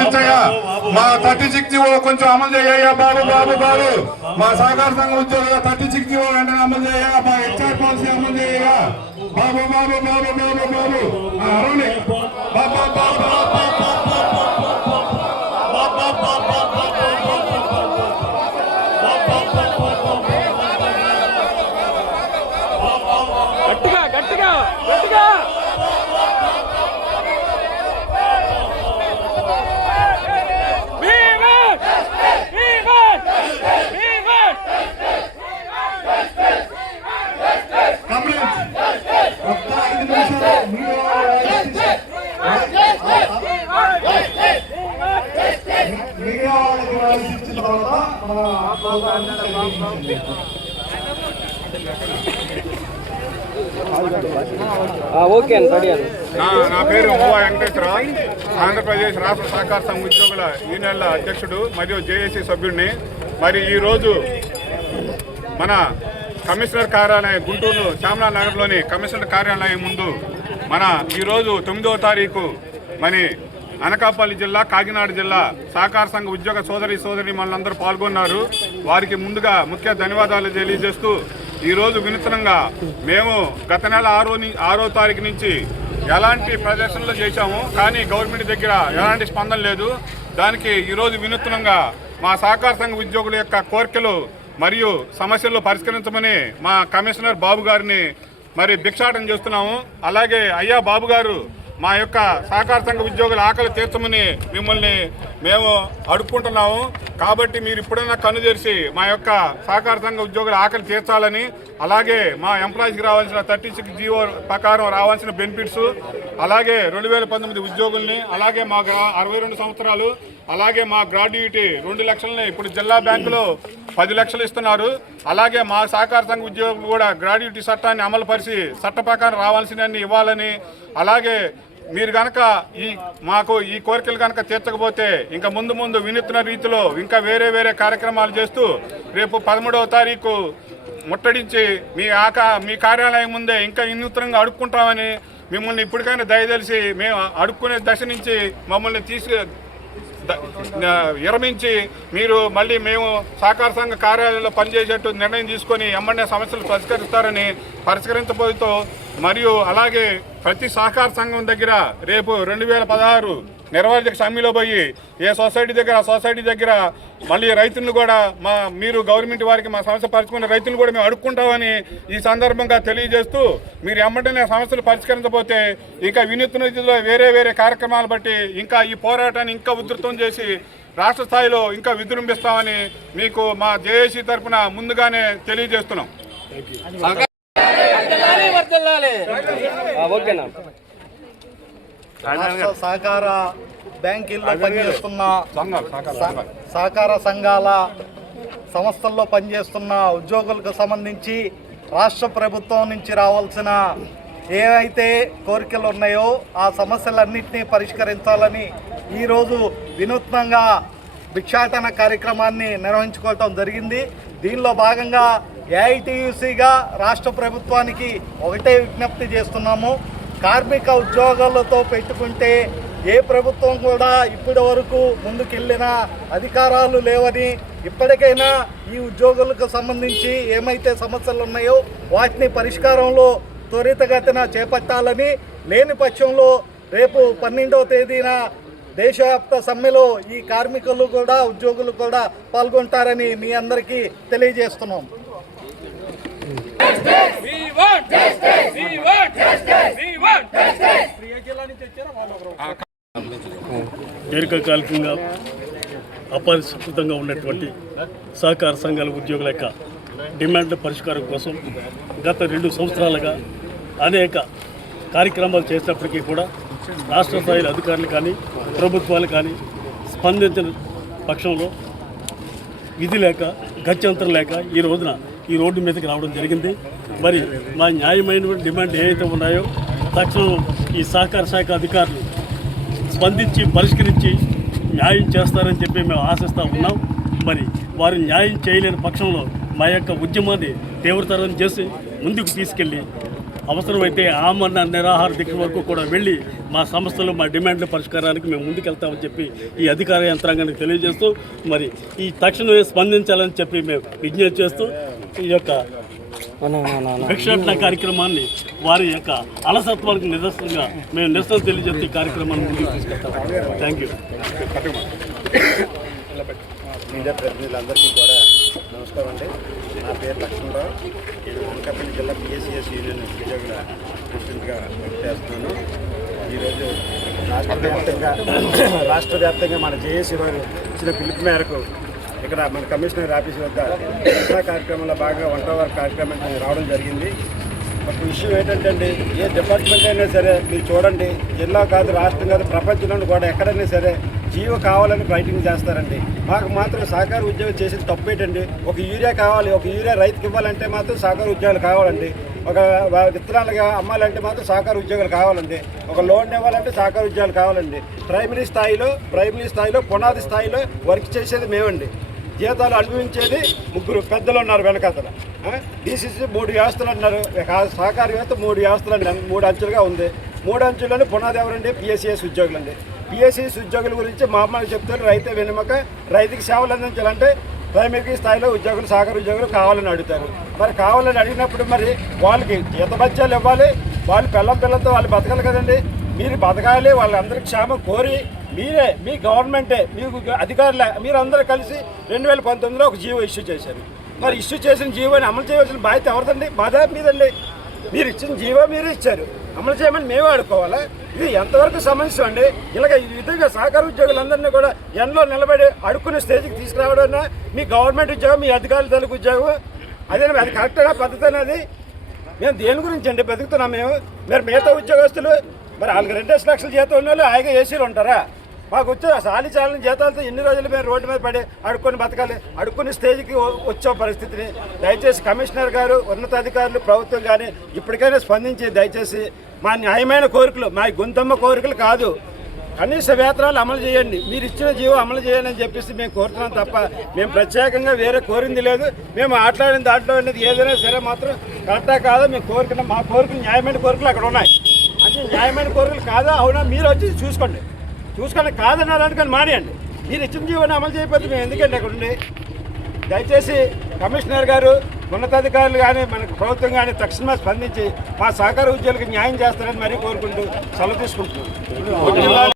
ఇచ్చయ్యా. మా thirty six కొంచెం అమలు చేయ్యా బాబు బాబు బాబు. మా సహకార సంఘ ఉద్యోగుల థర్టీ సిక్స్ వెంటనే అమలు చేయ్యా మా హెచ్ఆర్ పాలసీ అమలు చేయ్యా బాబు బాబు బాబు బాబు బాబు. ఆ, బాబు, బాబు, బాబు, ఓకే అండి రెడీ అండి నా నా పేరు మువ్వా వెంకటేశ్వరరావు. ఆంధ్రప్రదేశ్ రాష్ట్ర సహకార సంఘ ఉద్యోగుల యూనియన్ల అధ్యక్షుడు మరియు జేఏసీ సభ్యుడిని. మరి ఈరోజు మన కమిషనర్ కార్యాలయం గుంటూరు శ్యామలా నగర్లోని కమిషనర్ కార్యాలయం ముందు మన ఈరోజు తొమ్మిదవ తారీఖు మరి అనకాపల్లి జిల్లా కాకినాడ జిల్లా సహకార సంఘ ఉద్యోగ సోదరి సోదరి మనందరూ పాల్గొన్నారు. వారికి ముందుగా ముఖ్య ధన్యవాదాలు తెలియజేస్తూ ఈరోజు వినూత్నంగా మేము గత నెల ఆరో ని- ఆరో తారీఖు నుంచి ఎలాంటి ప్రదర్శనలు చేశాము కానీ గవర్నమెంట్ దగ్గర ఎలాంటి స్పందన లేదు. దానికి ఈరోజు వినూత్నంగా మా సహకార సంఘ ఉద్యోగుల యొక్క కోరికలు మరియు సమస్యలు పరిష్కరించమని మా కమిషనర్ బాబు గారిని మరి భిక్షాటన చేస్తున్నాము. అలాగే అయ్యా బాబు గారు మా యొక్క సహకార సంఘ ఉద్యోగుల ఆకలి తీర్చమని మిమ్మల్ని మేము అడుక్కుంటున్నాము. కాబట్టి మీరు ఇప్పుడైనా కన్ను తెరిచి మా యొక్క సహకార సంఘ ఉద్యోగుల ఆకలి తీర్చాలని అలాగే మా ఎంప్లాయీస్కి రావాల్సిన థర్టీ సిక్స్ జీవో ప్రకారం రావాల్సిన బెనిఫిట్స్ అలాగే రెండు వేల పంతొమ్మిది ఉద్యోగుల్ని అలాగే మా అరవై రెండు సంవత్సరాలు అలాగే మా గ్రాడ్యుయేటీ రెండు లక్షలని ఇప్పుడు జిల్లా బ్యాంకులో పది లక్షలు ఇస్తున్నారు. అలాగే మా సహకార సంఘ ఉద్యోగులు కూడా గ్రాడ్యుయేటీ చట్టాన్ని అమలుపరిచి చట్ట ప్రకారం రావాల్సినవన్నీ ఇవ్వాలని అలాగే మీరు కనుక ఈ మాకు ఈ కోరికలు కనుక తీర్చకపోతే ఇంకా ముందు ముందు వినూత్న రీతిలో ఇంకా వేరే వేరే కార్యక్రమాలు చేస్తూ రేపు పదమూడవ తారీఖు ముట్టడించి మీ ఆకా మీ కార్యాలయం ముందే ఇంకా వినూత్నంగా అడుక్కుంటామని మిమ్మల్ని ఇప్పటికైనా దయదలిసి మేము అడుక్కునే దశ నుంచి మమ్మల్ని తీసి విరమించి మీరు మళ్ళీ మేము సహకార సంఘ కార్యాలయంలో పనిచేసేట్టు నిర్ణయం తీసుకొని ఎమ్మెల్యే సమస్యలు పరిష్కరిస్తారని పరిష్కరించబోతో మరియు అలాగే ప్రతి సహకార సంఘం దగ్గర రేపు రెండు వేల పదహారు నిర్వాహక సమ్మెలో పోయి ఏ సొసైటీ దగ్గర ఆ సొసైటీ దగ్గర మళ్ళీ రైతులను కూడా మా మీరు గవర్నమెంట్ వారికి మా సమస్య పరిచుకున్న రైతులను కూడా మేము అడుక్కుంటామని ఈ సందర్భంగా తెలియజేస్తూ మీరు ఎమ్మటనే సమస్యలు పరిష్కరించకపోతే ఇంకా వినూత్న రీతిలో వేరే వేరే కార్యక్రమాలు బట్టి ఇంకా ఈ పోరాటాన్ని ఇంకా ఉధృతం చేసి రాష్ట్ర స్థాయిలో ఇంకా విజృంభిస్తామని మీకు మా జేఏసీ తరఫున ముందుగానే తెలియజేస్తున్నాం. ఓకేనా సహకార బ్యాంకుల్లో పనిచేస్తున్న సంఘాలు సహకార సంఘాలు సహకార సంఘాల సంస్థల్లో పనిచేస్తున్న ఉద్యోగులకు సంబంధించి రాష్ట్ర ప్రభుత్వం నుంచి రావాల్సిన ఏవైతే కోరికలు ఉన్నాయో ఆ సమస్యలన్నింటినీ పరిష్కరించాలని ఈరోజు వినూత్నంగా భిక్షాటన కార్యక్రమాన్ని నిర్వహించుకోవటం జరిగింది. దీనిలో భాగంగా ఏఐటియుసిగా రాష్ట్ర ప్రభుత్వానికి ఒకటే విజ్ఞప్తి చేస్తున్నాము. కార్మిక ఉద్యోగాలతో పెట్టుకుంటే ఏ ప్రభుత్వం కూడా ఇప్పటి వరకు ముందుకెళ్ళిన అధికారాలు లేవని ఇప్పటికైనా ఈ ఉద్యోగులకు సంబంధించి ఏమైతే సమస్యలు ఉన్నాయో వాటిని పరిష్కారంలో త్వరితగతిన చేపట్టాలని లేని పక్షంలో రేపు పన్నెండవ తేదీన దేశవ్యాప్త సమ్మెలో ఈ కార్మికులు కూడా ఉద్యోగులు కూడా పాల్గొంటారని మీ అందరికీ తెలియజేస్తున్నాం. దీర్ఘకాలికంగా అపరిష్కృతంగా ఉన్నటువంటి సహకార సంఘాల ఉద్యోగుల యొక్క డిమాండ్ల పరిష్కారం కోసం గత రెండు సంవత్సరాలుగా అనేక కార్యక్రమాలు చేసినప్పటికీ కూడా రాష్ట్ర స్థాయిలో అధికారులు కానీ ప్రభుత్వాలు కానీ స్పందించిన పక్షంలో విధి లేక గత్యంతరం లేక ఈ రోజున ఈ రోడ్డు మీదకి రావడం జరిగింది. మరి మా న్యాయమైనటువంటి డిమాండ్ ఏవైతే ఉన్నాయో తక్షణం ఈ సహకార శాఖ అధికారులు స్పందించి పరిష్కరించి న్యాయం చేస్తారని చెప్పి మేము ఆశిస్తూ ఉన్నాం. మరి వారు న్యాయం చేయలేని పక్షంలో మా యొక్క ఉద్యమాన్ని తీవ్రతరం చేసి ముందుకు తీసుకెళ్ళి అవసరమైతే ఆమరణ నిరాహార దీక్ష వరకు కూడా వెళ్ళి మా సంస్థలు మా డిమాండ్ల పరిష్కారానికి మేము ముందుకెళ్తామని చెప్పి ఈ అధికార యంత్రాంగానికి తెలియజేస్తూ మరి ఈ తక్షణమే స్పందించాలని చెప్పి మేము విజ్ఞప్తి చేస్తూ ఈ యొక్క భిక్షాటన కార్యక్రమాన్ని వారి యొక్క అలసత్వానికి నిదర్శనంగా మేము నిరసన తెలియజేస్తే ఈ కార్యక్రమాన్ని ముందుకు తీసుకెళ్తాం. థ్యాంక్ యూ మీడియా ప్రతినిధులందరికీ కూడా నమస్కారం అండి. నా పేరు లక్ష్మణరావు. నేను అనకాపల్లి జిల్లా పిఎస్సిఎస్ యూనియన్ ఉద్యోగుల ప్రెసిడెంట్గా వర్క్ చేస్తున్నాను. ఈరోజు రాష్ట్ర వ్యాప్తంగా రాష్ట్ర వ్యాప్తంగా మన జేఏసీ వారు ఇచ్చిన పిలుపు మేరకు ఇక్కడ మన కమిషనర్ ఆఫీస్ వద్ద దసరా కార్యక్రమంలో భాగంగా వంట వారి కార్యక్రమానికి రావడం జరిగింది. ఒక విషయం ఏంటంటే అండి ఏ డిపార్ట్మెంట్ అయినా సరే మీరు చూడండి జిల్లా కాదు రాష్ట్రం కాదు ప్రపంచంలో కూడా ఎక్కడైనా సరే జీవో కావాలని ఫైటింగ్ చేస్తారండి. మాకు మాత్రం సహకార ఉద్యోగం చేసేది తప్పేటండి ఒక యూరియా కావాలి ఒక యూరియా రైతుకి ఇవ్వాలంటే మాత్రం సహకార ఉద్యోగాలు కావాలండి. ఒక విత్తనాలుగా అమ్మాలంటే మాత్రం సహకార ఉద్యోగాలు కావాలండి. ఒక లోన్ ఇవ్వాలంటే సహకార ఉద్యోగాలు కావాలండి. ప్రైమరీ స్థాయిలో ప్రైమరీ స్థాయిలో పునాది స్థాయిలో వర్క్ చేసేది మేమండి. జీతాలు అనుభవించేది ముగ్గురు పెద్దలు ఉన్నారు వెనకాతల. డిసిసి మూడు వ్యవస్థలు అన్నారు. సహకార వ్యవస్థ మూడు వ్యవస్థలు అండి. మూడు అంచెలుగా ఉంది. మూడు అంచెలని పునాది ఎవరండి? పిఎస్సిఎస్ ఉద్యోగులు అండి పిఎస్సిఎస్ ఉద్యోగుల గురించి మా మామూలుగా చెప్తారు. రైతు వెనుమక రైతుకి సేవలు అందించాలంటే ప్రైమరీ స్థాయిలో ఉద్యోగులు సహకార ఉద్యోగులు కావాలని అడుగుతారు. మరి కావాలని అడిగినప్పుడు మరి వాళ్ళకి జీతభత్యాలు ఇవ్వాలి వాళ్ళు పిల్లం పిల్లలతో వాళ్ళు బతకాలి కదండి. మీరు బతకాలి వాళ్ళందరికీ క్షేమం కోరి మీరే మీ గవర్నమెంటే మీకు అధికారులే మీరందరూ కలిసి రెండు వేల పంతొమ్మిదిలో ఒక జీవో ఇష్యూ చేశారు. మరి ఇష్యూ చేసిన జీవోని అమలు చేయవలసిన బాధ్యత ఎవరిదండి? బాధ మీదండి. మీరు ఇచ్చిన జీవో మీరు ఇచ్చారు. అమలు చేయమని మేమే ఆడుకోవాలా. ఇది ఎంతవరకు సమస్య అండి? ఇలాగ ఈ విధంగా సహకార ఉద్యోగులందరినీ కూడా ఎండలో నిలబడి అడుక్కునే స్టేజ్కి తీసుకురావడం మీ గవర్నమెంట్ ఉద్యోగం మీ అధికారుల తలకు ఉద్యోగం. అదే అది కరెక్టేనా పద్ధతి అనేది? మేము దేని గురించి అండి బతుకుతున్నాం మేము? మరి మిగతా ఉద్యోగస్తులు మరి వాళ్ళకి రెండేసి లక్షల జీతం ఉన్న వాళ్ళు హాయిగా ఏసీలు ఉంటారా? మాకు వచ్చే సాలి చాలని జీతాలతో ఎన్ని రోజులు మేము రోడ్డు మీద పడి అడుక్కొని బతకాలి? అడుక్కుని స్టేజ్కి వచ్చే పరిస్థితిని. దయచేసి కమిషనర్ గారు ఉన్నతాధికారులు ప్రభుత్వం కానీ ఇప్పటికైనా స్పందించి దయచేసి మా న్యాయమైన కోరికలు మా గొంతమ్మ కోరికలు కాదు. కనీస వేతనాలు అమలు చేయండి. మీరు ఇచ్చిన జీవో అమలు చేయండి అని చెప్పేసి మేము కోరుతున్నాం తప్ప మేము ప్రత్యేకంగా వేరే కోరింది లేదు. మేము ఆటలాడిన దాంట్లో అనేది ఏదైనా సరే మాత్రం కరెక్టా కాదో? మేము కోరుకున్న మా కోరికలు న్యాయమైన కోరికలు అక్కడ ఉన్నాయి. అంటే న్యాయమైన కోరికలు కాదా? అవునా? మీరు వచ్చి చూసుకోండి. చూసుకోండి కాదన్నారు అనుకొని మానేయండి. మీరు ఇచ్చిన జీవోని అమలు చేయకపోతే మేము ఎందుకండి అక్కడ ఉండి? దయచేసి కమిషనర్ గారు ఉన్నతాధికారులు కానీ మనకు ప్రభుత్వం కానీ తక్షణమే స్పందించి మా సహకార ఉద్యోగులకు న్యాయం చేస్తారని మరీ కోరుకుంటూ సెలవు తీసుకుంటున్నాం.